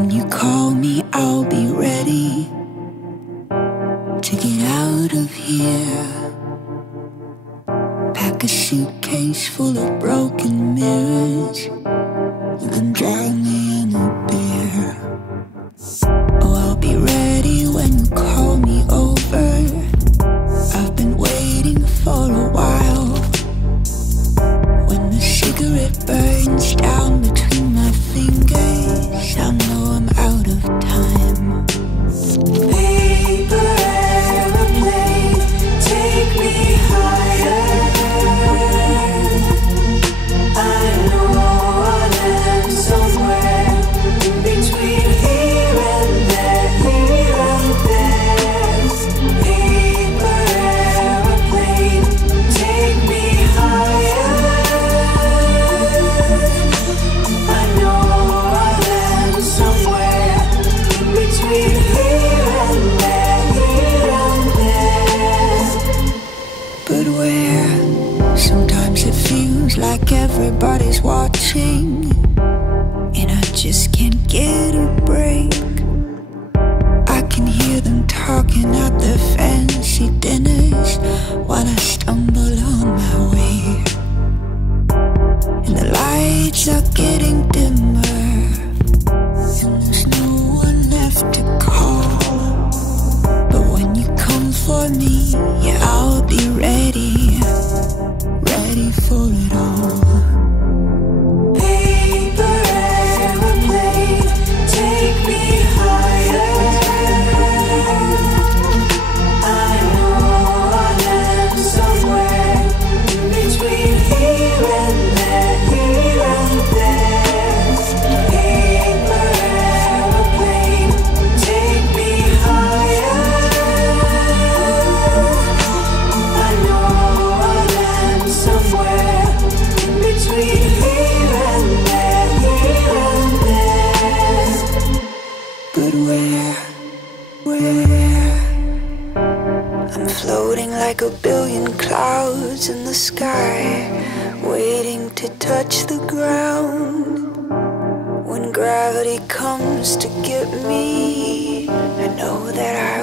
When you call me, I'll be ready to get out of here. Pack a suitcase full of broken mirrors and then drown me in a beer. Oh, I'll be ready when you call me over. I've been waiting for a while. When the cigarette burns down between my fingers, I know I'm out of time. Paper airplane, take me higher. I know I'll land somewhere in between here and there, here and there. Paper airplane, take me higher. I know I'll land somewhere in between here and there, here and there. But where? Sometimes it feels like everybody's watching, and I just can't get a break. I can hear them talking at their fancy dinners while I stumble on my way. And the lights are getting dimmer, and there's no one left to call. But when you come for me, yeah, I'll be ready, ready for it all. Paper airplane, take me higher. I know I'll land somewhere in between here and there, here and there. Paper airplane, take me higher. I know I'll land somewhere in between here and there, here and there. But where? I'm floating like a billion clouds in the sky, waiting to touch the ground. When gravity comes to get me, I know that I